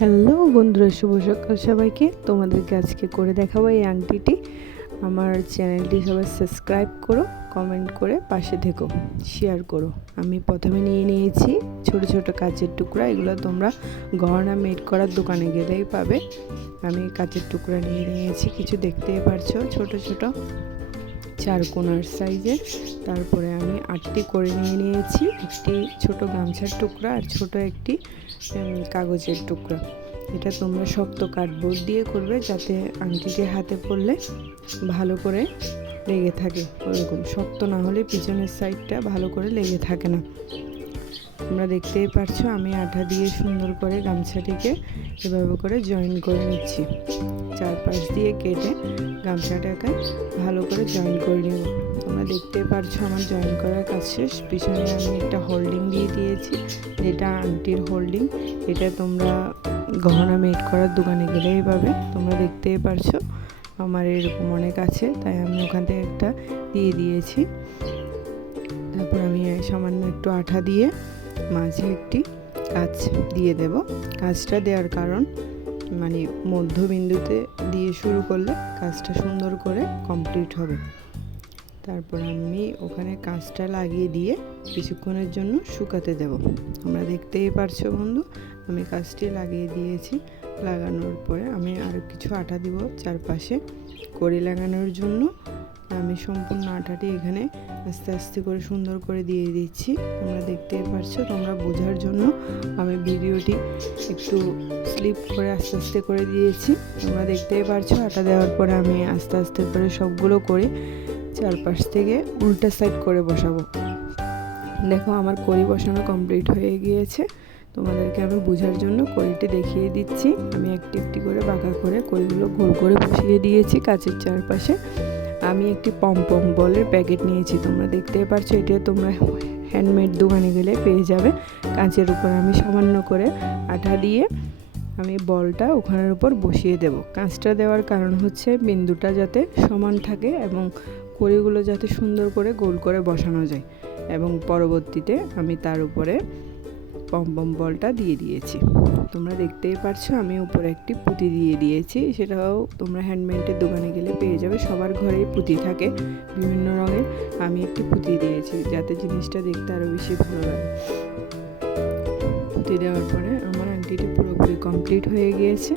Hello বন্ধুরা, শুভ সকাল সবাইকে। তোমাদেরকে আজকে করে দেখাবো এই আংটিটি। আমার চ্যানেলটি সবাই সাবস্ক্রাইব করো, কমেন্ট করে পাশে থেকো, শেয়ার করো। আমি প্রথমে নিয়ে নিয়েছি ছোট ছোট কাচের টুকরা। এগুলো তোমরা গহনা মেড করার দোকানে গেলেই পাবে। আমি কাচের টুকরা নিয়ে নিয়েছি কিছু, দেখতেই পারছো, ছোট ছোট 4 কোণার সাইজের। তারপরে আমি 8টি করে নিয়ে নিয়েছি, একটি ছোট গামছার টুকরা আর ছোট একটি কাগজের টুকরা। এটা তোমরা শক্ত কার্ডবোর্ড দিয়ে করবে, যাতে আংটিটি হাতে পরলে ভালো করে লেগে থাকে। ওরকম শক্ত না হলে পিছনের সাইডটা ভালো করে লেগে থাকে না। তোমরা দেখতেই পারছো আমি আঠা দিয়ে সুন্দর করে গামছাটিকে এভাবে করে জয়েন করে নিচ্ছি। চারপাশ দিয়ে কেটে গামছাটাকে ভালো করে জয়েন করে নেব। তোমরা দেখতেই পারছো আমার জয়েন করার কাজ শেষ। পিছনে আমি একটা হোল্ডিং দিয়ে দিয়েছি, যেটা আংটির হোল্ডিং। এটা তোমরা গহনা মেড করার দোকানে গেলেই পাবে। তোমরা দেখতেই পারছো আমার এরকম অনেক আছে, তাই আমি ওখান থেকে একটা দিয়ে দিয়েছি। তারপর আমি সামান্য একটু আঠা দিয়ে মাঝে একটি কাঁচ দিয়ে দেব। কাঁচটা দেওয়ার কারণ মানে মধ্যবিন্দুতে দিয়ে শুরু করলে কাজটা সুন্দর করে কমপ্লিট হবে। তারপর আমি ওখানে কাঁচটা লাগিয়ে দিয়ে কিছুক্ষণের জন্য শুকাতে দেব। তোমরা দেখতেই পারছো বন্ধু, আমি কাঁচটি লাগিয়ে দিয়েছি। লাগানোর পরে আমি আরও কিছু আঠা দিব চারপাশে কড়ি লাগানোর জন্য। আমি সম্পূর্ণ আঠাটি এখানে আস্তে আস্তে করে সুন্দর করে দিয়ে দিচ্ছি। তোমরা দেখতেই পারছো। তোমরা বোঝার জন্য আমি ভিডিওটি একটু স্লিপ করে আস্তে আস্তে করে দিয়েছি। তোমরা দেখতেই পারছো আটা দেওয়ার পরে আমি আস্তে আস্তে করে সবগুলো করে চারপাশ থেকে উল্টা সাইড করে বসাবো। দেখো আমার কড়ি বসানো কমপ্লিট হয়ে গিয়েছে। তোমাদেরকে আমি বোঝার জন্য কড়িটি দেখিয়ে দিচ্ছি। আমি একটি একটি করে বাঁকা করে কড়িগুলো গোল করে বসিয়ে দিয়েছি কাচের চারপাশে। আমি একটি পমপম বলের প্যাকেট নিয়েছি। তোমরা দেখতেই পারছো, এটা তোমরা হ্যান্ডমেড দোকানে গেলে পেয়ে যাবে। কাঁচের উপর আমি সামান্য করে আঠা দিয়ে আমি বলটা ওখানের উপর বসিয়ে দেব। কাঁচটা দেওয়ার কারণ হচ্ছে বিন্দুটা যাতে সমান থাকে এবং কড়িগুলো যাতে সুন্দর করে গোল করে বসানো যায়। এবং পরবর্তীতে আমি তার উপরে পমপম বলটা দিয়ে দিয়েছি। তোমরা দেখতেই পারছো আমি উপরে একটি পুঁতি দিয়ে দিয়েছি। সেটাও তোমরা হ্যান্ডমেডের দোকানে গেলে পেয়ে যাবে। সবার ঘরেই পুঁতি থাকে বিভিন্ন রঙের। আমি একটি পুঁতি দিয়েছি যাতে জিনিসটা দেখতে আরও বেশি ভালো লাগে। পুঁতি দেওয়ার পরে আমার আংটিটি পুরোপুরি কমপ্লিট হয়ে গিয়েছে।